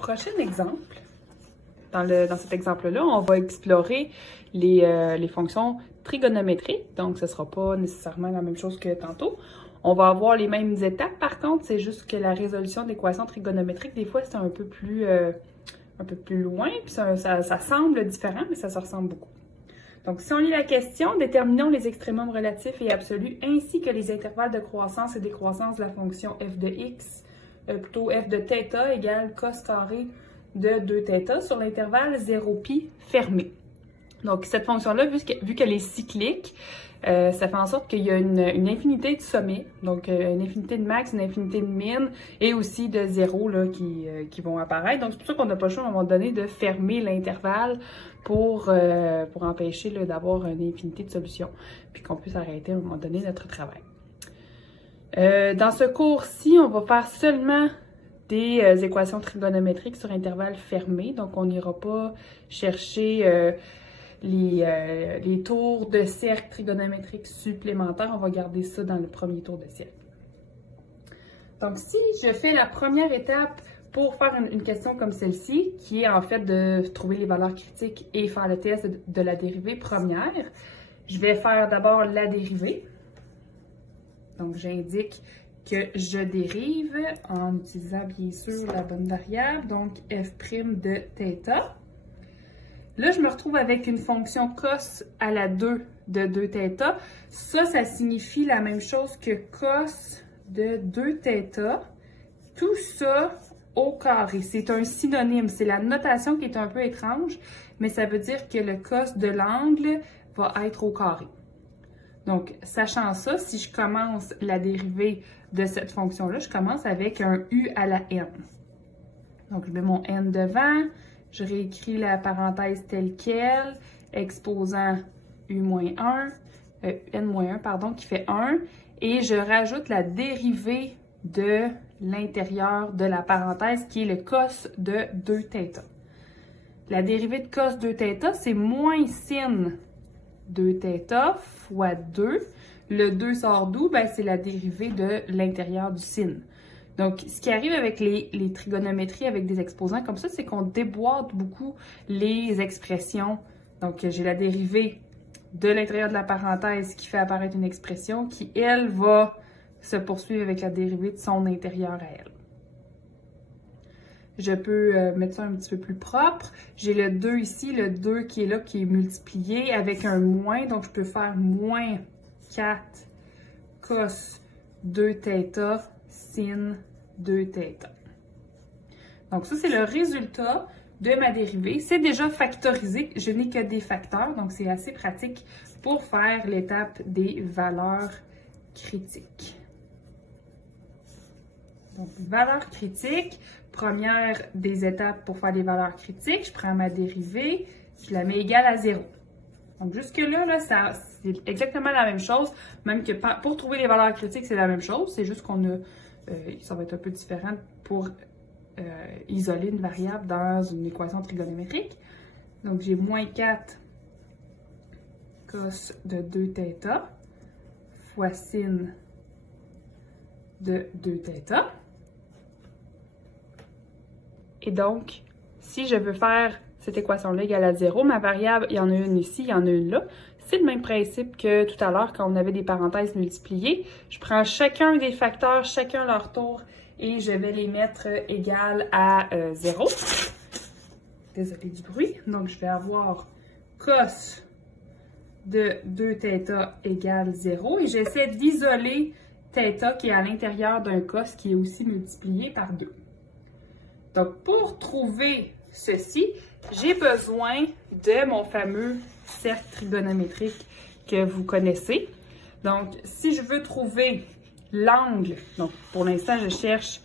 prochain exemple, dans cet exemple-là, on va explorer les fonctions trigonométriques. Donc, ce ne sera pas nécessairement la même chose que tantôt. On va avoir les mêmes étapes. Par contre, c'est juste que la résolution de l'équation trigonométrique, des fois, c'est un peu plus loin. Puis ça semble différent, mais ça se ressemble beaucoup. Donc, si on lit la question, déterminons les extrémums relatifs et absolus ainsi que les intervalles de croissance et décroissance de la fonction f de x, plutôt f de θ égale cos carré de 2θ sur l'intervalle 0π fermé. Donc, cette fonction-là, vu qu'elle est cyclique, ça fait en sorte qu'il y a une infinité de sommets, donc une infinité de max, une infinité de min, et aussi de zéros là, qui vont apparaître. Donc, c'est pour ça qu'on n'a pas le choix à un moment donné de fermer l'intervalle pour empêcher d'avoir une infinité de solutions, puis qu'on puisse arrêter à un moment donné notre travail. Dans ce cours-ci, on va faire seulement des équations trigonométriques sur intervalle fermé, donc on n'ira pas chercher les tours de cercle trigonométriques supplémentaires. On va garder ça dans le premier tour de cercle. Donc, si je fais la première étape pour faire une question comme celle-ci, qui est en fait de trouver les valeurs critiques et faire le test de la dérivée première, je vais faire d'abord la dérivée. Donc, j'indique que je dérive en utilisant bien sûr la bonne variable, donc f' de θ. Là, je me retrouve avec une fonction cos à la 2 de 2θ. Ça signifie la même chose que cos de 2θ. Tout ça au carré. C'est un synonyme. C'est la notation qui est un peu étrange, mais ça veut dire que le cos de l'angle va être au carré. Donc, sachant ça, si je commence la dérivée de cette fonction-là, je commence avec un u à la n. Donc, je mets mon n devant. Je réécris la parenthèse telle qu'elle, exposant n-1, pardon, qui fait 1, et je rajoute la dérivée de l'intérieur de la parenthèse, qui est le cos de 2θ. La dérivée de cos 2θ, c'est moins sin 2θ fois 2. Le 2 sort d'où? Ben, c'est la dérivée de l'intérieur du sin. Donc, ce qui arrive avec les trigonométries avec des exposants comme ça, c'est qu'on déboîte beaucoup les expressions. Donc, j'ai la dérivée de l'intérieur de la parenthèse qui fait apparaître une expression qui, elle, va se poursuivre avec la dérivée de son intérieur à elle. Je peux mettre ça un petit peu plus propre. J'ai le 2 ici, le 2 qui est là, qui est multiplié avec un moins. Donc, je peux faire moins 4 cos 2θ sin 2θ. Donc, ça, c'est le résultat de ma dérivée. C'est déjà factorisé. Je n'ai que des facteurs, donc c'est assez pratique pour faire l'étape des valeurs critiques. Donc, valeurs critiques, première des étapes pour faire des valeurs critiques, je prends ma dérivée, je la mets égale à 0. Donc, jusque-là, c'est exactement la même chose, même que pour trouver les valeurs critiques, c'est la même chose, c'est juste qu'on a ça va être un peu différent pour isoler une variable dans une équation trigonométrique. Donc, j'ai moins 4 cos de 2θ fois sin de 2θ. Et donc, si je veux faire cette équation-là égale à 0, ma variable, il y en a une ici, il y en a une là. C'est le même principe que tout à l'heure quand on avait des parenthèses multipliées. Je prends chacun des facteurs, chacun leur tour, et je vais les mettre égales à 0. Désolé du bruit. Donc, je vais avoir cos de 2θ égale 0, et j'essaie d'isoler θ qui est à l'intérieur d'un cos qui est aussi multiplié par 2. Donc, pour trouver ceci, j'ai besoin de mon fameux cercle trigonométrique que vous connaissez. Donc, si je veux trouver l'angle, donc pour l'instant, je cherche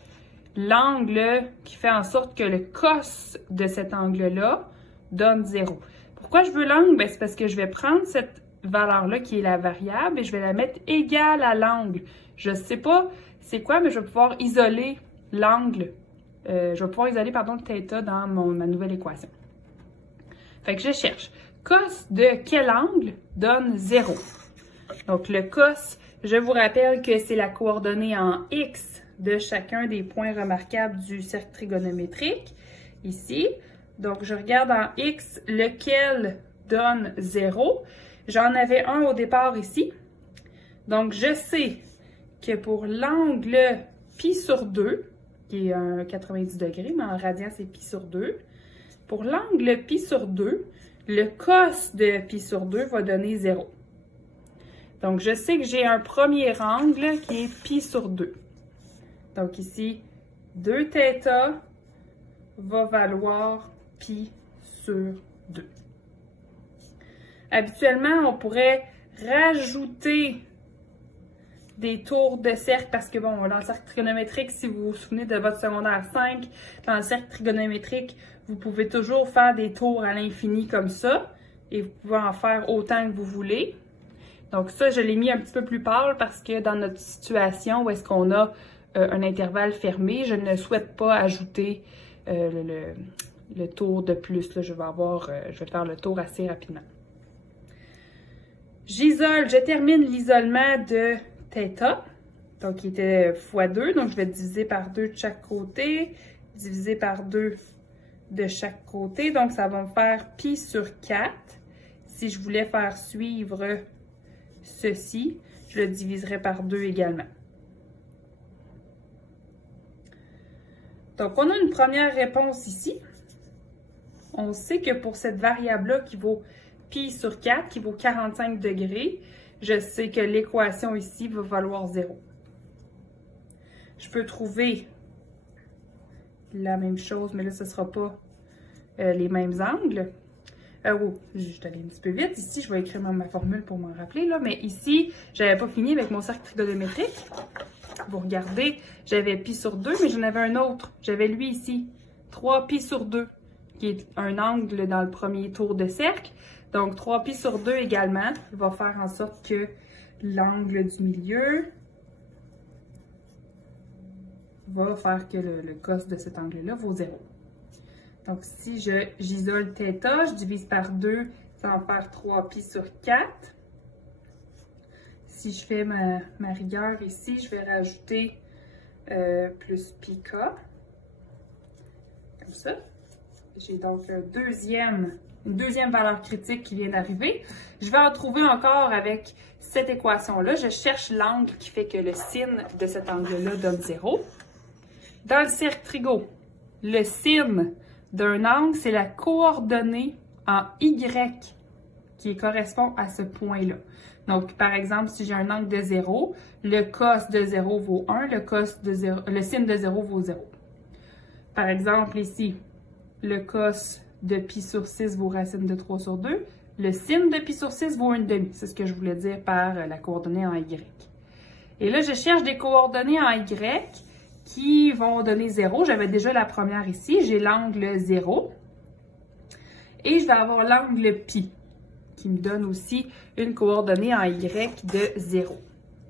l'angle qui fait en sorte que le cos de cet angle-là donne 0. Pourquoi je veux l'angle? Ben, c'est parce que je vais prendre cette valeur-là qui est la variable et je vais la mettre égale à l'angle. Je ne sais pas c'est quoi, mais je vais pouvoir isoler l'angle. Je vais pouvoir isoler, pardon, le θ dans ma nouvelle équation. Fait que je cherche. Cos de quel angle donne 0? Donc, le cos, je vous rappelle que c'est la coordonnée en x de chacun des points remarquables du cercle trigonométrique. ici. Donc, je regarde en X lequel donne 0. J'en avais un au départ ici. Donc, je sais que pour l'angle pi sur 2, qui est un 90 degrés, mais en radian, c'est pi sur 2. Pour l'angle pi sur 2, le cos de pi sur 2 va donner 0. Donc, je sais que j'ai un premier angle qui est pi sur 2. Donc, ici, 2θ va valoir pi sur 2. Habituellement, on pourrait rajouter des tours de cercle parce que, bon, dans le cercle trigonométrique, si vous vous souvenez de votre secondaire 5, dans le cercle trigonométrique, vous pouvez toujours faire des tours à l'infini comme ça et vous pouvez en faire autant que vous voulez. Donc ça, je l'ai mis un petit peu plus pâle parce que dans notre situation où est-ce qu'on a un intervalle fermé, je ne souhaite pas ajouter le tour de plus. Là, je vais faire le tour assez rapidement. Je termine l'isolement de θ, donc qui était x2, donc je vais diviser par 2 de chaque côté, diviser par 2 de chaque côté, donc ça va me faire pi sur 4. Si je voulais faire suivre ceci, je le diviserais par 2 également. Donc, on a une première réponse ici. On sait que pour cette variable-là qui vaut pi sur 4, qui vaut 45 degrés, je sais que l'équation ici va valoir 0. Je peux trouver la même chose, mais là, ce ne sera pas les mêmes angles. Oh, je suis allée un petit peu vite. Ici, je vais écrire ma formule pour m'en rappeler, là. Mais ici, je n'avais pas fini avec mon cercle trigonométrique. Vous regardez, j'avais pi sur 2, mais j'en avais un autre. J'avais lui ici, 3 pi sur 2, qui est un angle dans le premier tour de cercle. Donc, 3 pi sur 2 également va faire en sorte que l'angle du milieu va faire que le cos de cet angle-là vaut 0. Donc, si j'isole θ, je divise par 2, ça va me faire 3 pi sur 4. Si je fais ma rigueur ici, je vais rajouter plus pi k. Comme ça. J'ai donc une deuxième valeur critique qui vient d'arriver. Je vais en trouver encore avec cette équation-là. Je cherche l'angle qui fait que le sin de cet angle-là donne 0. Dans le cercle trigo, le sin d'un angle, c'est la coordonnée en Y qui correspond à ce point-là. Donc, par exemple, si j'ai un angle de 0, le cos de 0 vaut 1, le sin de 0 vaut 0. Par exemple, ici, le cos de pi sur 6 vaut racine de 3 sur 2. Le sin de pi sur 6 vaut 1/2. C'est ce que je voulais dire par la coordonnée en Y. Et là, je cherche des coordonnées en Y qui vont donner 0. J'avais déjà la première ici. J'ai l'angle 0. Et je vais avoir l'angle pi, qui me donne aussi une coordonnée en Y de 0.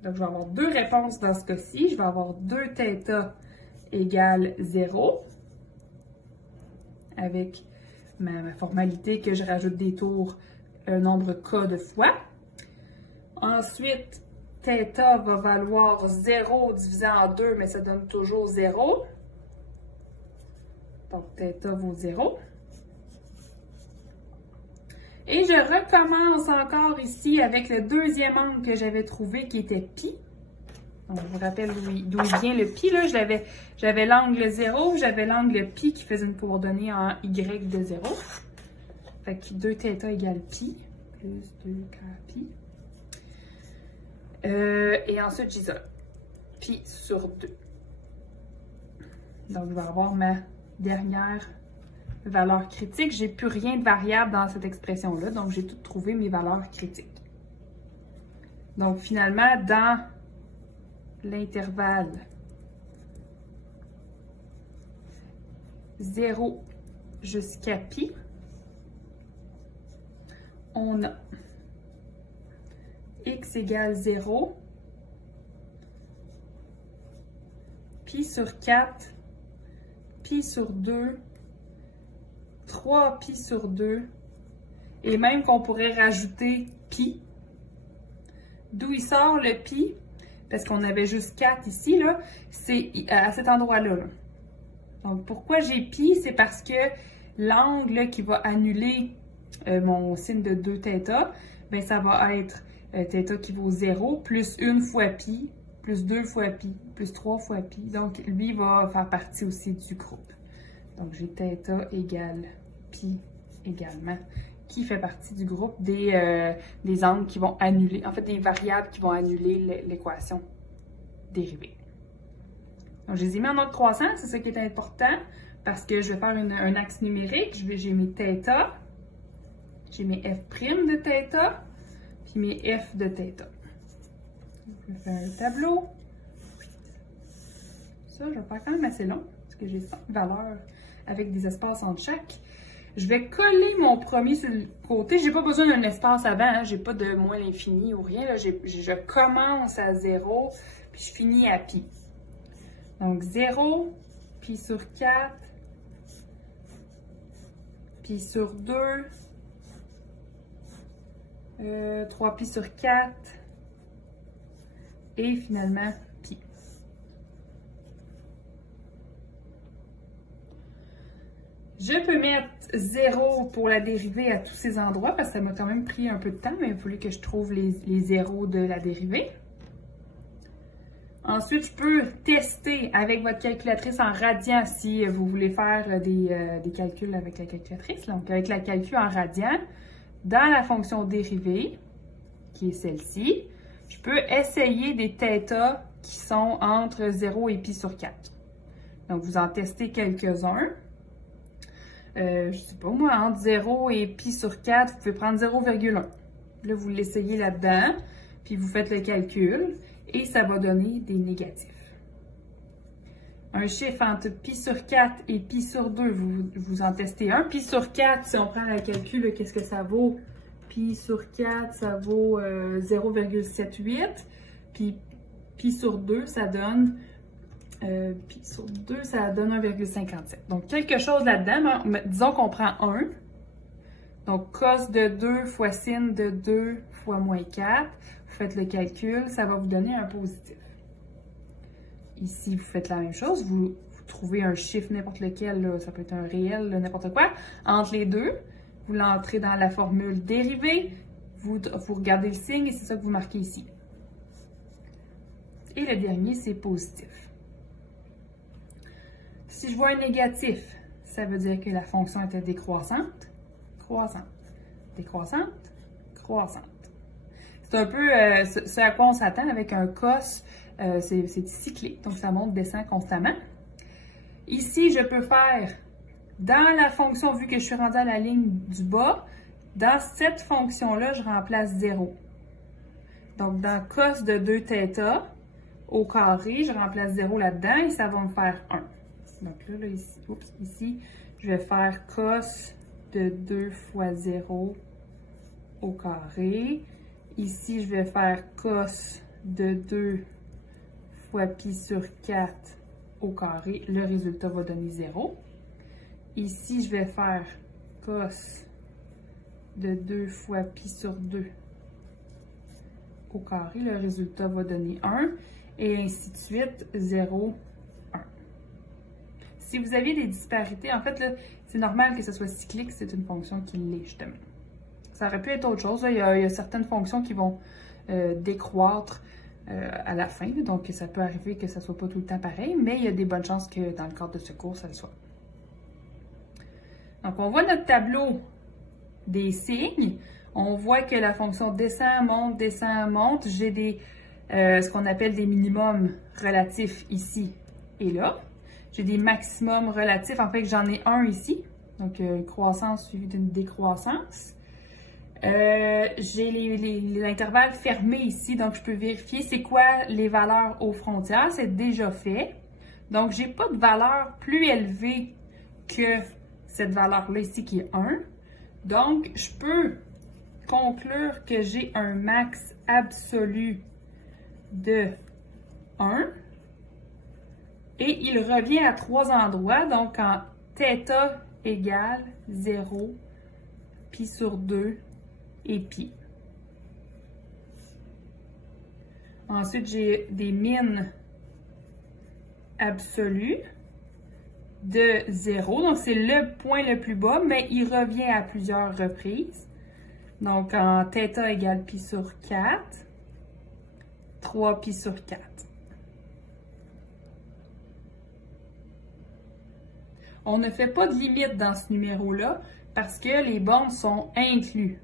Donc, je vais avoir deux réponses dans ce cas-ci. Je vais avoir 2θ égale 0, avec ma formalité que je rajoute des tours un nombre k de fois. Ensuite, θ va valoir 0 divisé en 2, mais ça donne toujours 0. Donc, θ vaut 0. Et je recommence encore ici avec le deuxième angle que j'avais trouvé qui était pi. Donc, je vous rappelle d'où vient le pi. Là, j'avais l'angle 0, j'avais l'angle pi qui faisait une coordonnée en Y de 0. Fait que 2θ égale pi, plus 2k pi. Et ensuite, j'isole. Pi sur 2. Donc, je vais avoir ma dernière valeur critique. J'ai plus rien de variable dans cette expression-là, donc j'ai tout trouvé mes valeurs critiques. Donc, finalement, dans l'intervalle 0 jusqu'à pi, on a x égale 0, pi sur 4, pi sur 2, 3 pi sur 2, et même qu'on pourrait rajouter pi. D'où il sort le pi? Parce qu'on avait juste 4 ici, là, c'est à cet endroit-là. Là. Donc, pourquoi j'ai pi? C'est parce que l'angle qui va annuler mon signe de 2θ, ben ça va être θ qui vaut 0, plus 1 fois pi, plus 2 fois pi, plus 3 fois pi. Donc, lui va faire partie aussi du groupe. Donc, j'ai θ égale pi également, qui fait partie du groupe des angles qui vont annuler, en fait, des variables qui vont annuler l'équation dérivée. Donc, je les ai mis en ordre croissant, c'est ça qui est important, parce que je vais faire un axe numérique. J'ai mes θ, j'ai mes f' de θ, puis mes f de θ. Je vais faire un tableau. Ça, je vais faire quand même assez long, parce que j'ai 5 valeurs avec des espaces entre chaque. Je vais coller mon premier sur le côté. J'ai pas besoin d'un espace avant, hein. J'ai pas de moins l'infini ou rien. Là. Je commence à 0, puis je finis à pi. Donc 0, pi sur 4, pi sur 2, 3 pi sur 4, et finalement pi. Je peux mettre 0 pour la dérivée à tous ces endroits, parce que ça m'a quand même pris un peu de temps, mais il a fallu que je trouve les zéros de la dérivée. Ensuite, je peux tester avec votre calculatrice en radian si vous voulez faire des calculs avec la calculatrice. Donc, avec la calcul en radian, dans la fonction dérivée, qui est celle-ci, je peux essayer des θ qui sont entre 0 et pi sur 4. Donc, vous en testez quelques-uns. Je sais pas moi, entre 0 et pi sur 4, vous pouvez prendre 0,1. Là, vous l'essayez là-dedans, puis vous faites le calcul, et ça va donner des négatifs. Un chiffre entre pi sur 4 et pi sur 2, vous en testez un. Pi sur 4, si on prend le calcul, qu'est-ce que ça vaut? Pi sur 4, ça vaut 0,78. Puis pi sur 2, ça donne... Pi sur 2, ça donne 1,57. Donc, quelque chose là-dedans, disons qu'on prend 1. Donc, cos de 2 fois sin de 2 fois moins 4. Vous faites le calcul, ça va vous donner un positif. Ici, vous faites la même chose. Vous trouvez un chiffre, n'importe lequel, là, ça peut être un réel, n'importe quoi. Entre les deux, vous l'entrez dans la formule dérivée. Vous regardez le signe et c'est ça que vous marquez ici. Et le dernier, c'est positif. Si je vois un négatif, ça veut dire que la fonction était décroissante, croissante, décroissante, croissante. C'est un peu ce à quoi on s'attend avec un cos, c'est cyclique, donc ça monte, descend constamment. Ici, je peux faire, dans la fonction, vu que je suis rendue à la ligne du bas, dans cette fonction-là, je remplace 0. Donc, dans cos de 2θ au carré, je remplace 0 là-dedans et ça va me faire 1. Donc là, ici, je vais faire cos de 2 fois 0 au carré. Ici, je vais faire cos de 2 fois pi sur 4 au carré. Le résultat va donner 0. Ici, je vais faire cos de 2 fois pi sur 2 au carré. Le résultat va donner 1. Et ainsi de suite, 0, 1. Si vous aviez des disparités, en fait, c'est normal que ce soit cyclique, c'est une fonction qui l'est, justement. Ça aurait pu être autre chose. Là. Il y a certaines fonctions qui vont décroître à la fin, donc ça peut arriver que ça ne soit pas tout le temps pareil, mais il y a des bonnes chances que dans le cadre de ce cours, ça le soit. Donc, on voit notre tableau des signes. On voit que la fonction descend, monte. J'ai ce qu'on appelle des minimums relatifs ici et là. J'ai des maximums relatifs, en fait, que j'en ai un ici. Donc, une croissance suivie d'une décroissance. J'ai les intervalles fermés ici, donc je peux vérifier c'est quoi les valeurs aux frontières. C'est déjà fait. Donc, j'ai pas de valeur plus élevée que cette valeur-là ici qui est 1. Donc, je peux conclure que j'ai un max absolu de 1. Et il revient à 3 endroits, donc en θ égale 0, pi sur 2 et pi. Ensuite, j'ai des min absolus de 0. Donc, c'est le point le plus bas, mais il revient à plusieurs reprises. Donc, en θ égale pi sur 4, 3 pi sur 4. On ne fait pas de limite dans ce numéro-là parce que les bornes sont incluses.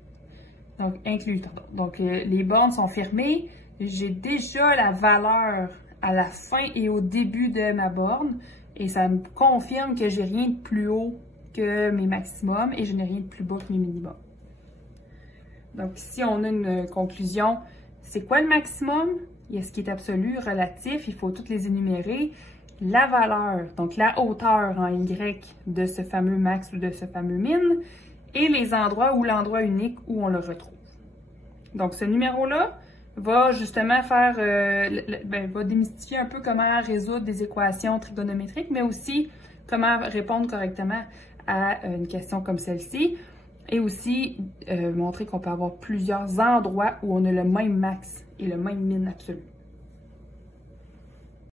Donc, les bornes sont fermées. J'ai déjà la valeur à la fin et au début de ma borne et ça me confirme que j'ai rien de plus haut que mes maximums et je n'ai rien de plus bas que mes minimums. Donc ici, on a une conclusion. C'est quoi le maximum? Il y a ce qui est absolu, relatif, il faut toutes les énumérer. La valeur, donc la hauteur en Y de ce fameux max ou de ce fameux min, et les endroits ou l'endroit unique où on le retrouve. Donc ce numéro-là va justement faire, va démystifier un peu comment résoudre des équations trigonométriques, mais aussi comment répondre correctement à une question comme celle-ci, et aussi montrer qu'on peut avoir plusieurs endroits où on a le même max et le même min absolu.